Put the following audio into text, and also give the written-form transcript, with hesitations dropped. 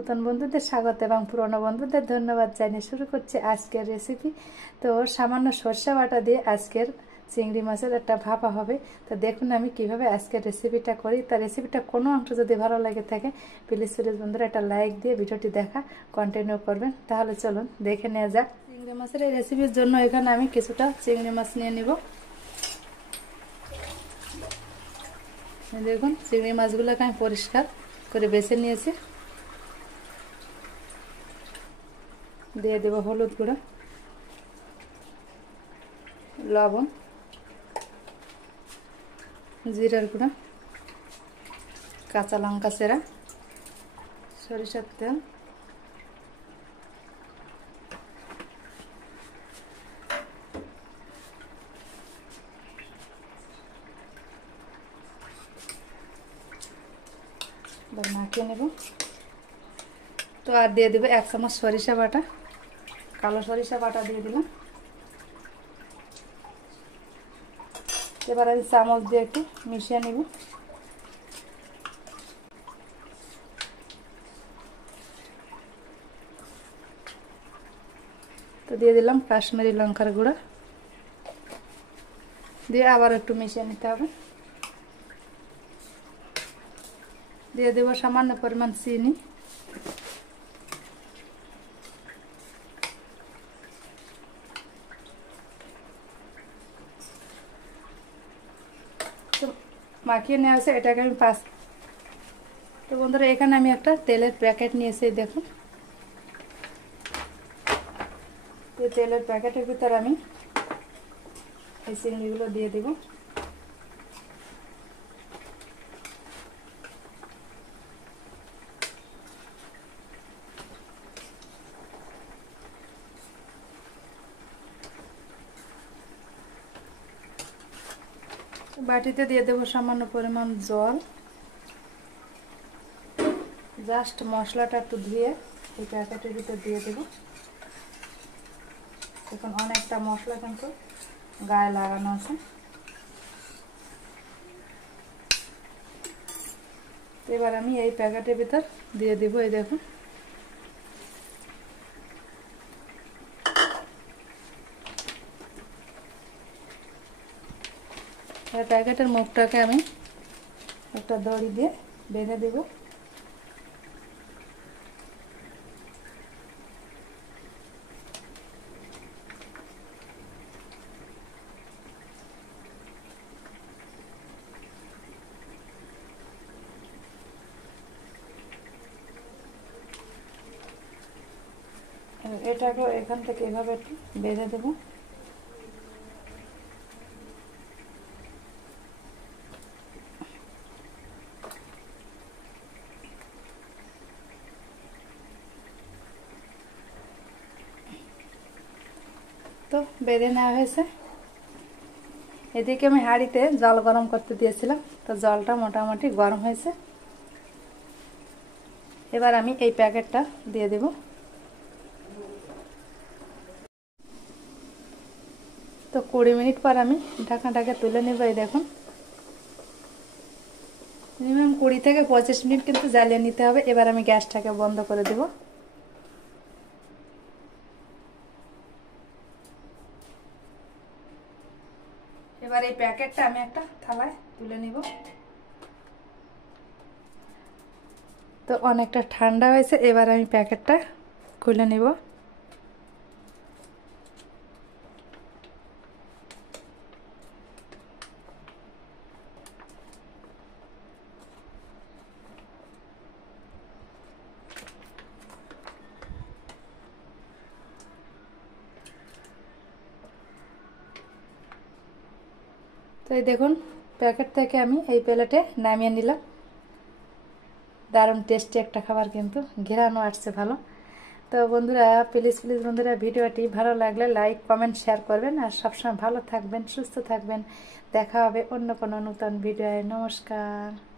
নতুন বন্ধুদের স্বাগত এবং পুরনো বন্ধুদের ধন্যবাদ জানিয়ে শুরু করছি আজকের রেসিপি। তো সামান্য সরষে বাটা দিয়ে আজকের চিংড়ি মাছের একটা ভাপা হবে। তো দেখুন আমি কিভাবে আজকের রেসিপিটা করি। তার রেসিপিটা কোনো অংশ যদি ভালো লাগে থাকে প্লিজ বন্ধুরা একটা লাইক দিয়ে ভিডিওটি দেখা কন্টিনিউ করবেন। তাহলে চলুন দেখে নেওয়া যাক। চিংড়ি মাছের এই রেসিপির জন্য এখানে আমি কিছুটা চিংড়ি মাছ নিয়ে নিব। দেখুন চিংড়ি মাছগুলোকে আমি পরিষ্কার করে বেছে নিয়েছি। দিয়ে দেব হলুদ গুঁড়ো, লবণ, জিরার গুঁড়ো, কাঁচা লঙ্কা চেরা, সরিষার তেল, মাখিয়ে নেব। তো আর দিয়ে দেবো 1 চামচ সরিষা বাটা, কালো সরিষা বাটা দিয়ে দিলাম। এবার আমি চামচ দিয়ে একটু মিশিয়ে নেব। তো দিয়ে দিলাম কাশ্মীরি লঙ্কার গুঁড়া, দিয়ে আবার একটু মিশিয়ে নিতে হবে। দিয়ে দেব সামান্য পরিমাণ চিনি, মাখিয়ে নেওয়া আছে এটাকে আমি তো বন্ধুরা এখানে আমি একটা তেলের প্যাকেট নিয়েছি। দেখুন এই তেলের প্যাকেটের ভিতরে আমি এই চিংড়িগুলো দিয়ে দেব। বাটিতে দিয়ে দেবো সামান্য পরিমাণ জল। জাস্ট মশলাটা একটু ধুয়ে এই প্যাকেটের ভিতর দিয়ে দেবো। এখন অনেকটা মশলা কিন্তু গায়ে লাগানো আছে। এবার আমি এই প্যাকেটের ভিতর দিয়ে দেবো। এই দেখুন এই প্যাকেটের মুখটাকে আমি একটা দড়ি দিয়ে বেঁধে দেব। এটাকে এখান থেকে এভাবে একটু বেঁধে দেব। তো বেঁধে নেওয়া হয়েছে। এদিকে আমি হাঁড়িতে জল গরম করতে দিয়েছিলাম। তো জলটা মোটামুটি গরম হয়েছে। এবার আমি এই প্যাকেটটা দিয়ে দেব। তো 20 মিনিট পর আমি ঢাকনাটাকে তুলে নেব। এই দেখুন মিনিমাম 20 থেকে 25 মিনিট কিন্তু জ্বালিয়ে নিতে হবে। এবার আমি গ্যাসটাকে বন্ধ করে দেব। এবার এই প্যাকেটটা আমি একটা থালায় তুলে নিব। তো অনেকটা ঠান্ডা হয়েছে। এবার আমি প্যাকেটটা খুলে নিব। তো এই দেখুন প্যাকেট থেকে আমি এই প্লেটে নামিয়ে নিলাম। দারুণ টেস্টি একটা খাবার, কিন্তু ঘেরানো আসছে ভালো। তো বন্ধুরা প্লিজ বন্ধুরা ভিডিওটি ভালো লাগলে লাইক কমেন্ট শেয়ার করবেন। আর সবসময় ভালো থাকবেন, সুস্থ থাকবেন। দেখা হবে অন্য কোনো নতুন ভিডিওয়। নমস্কার।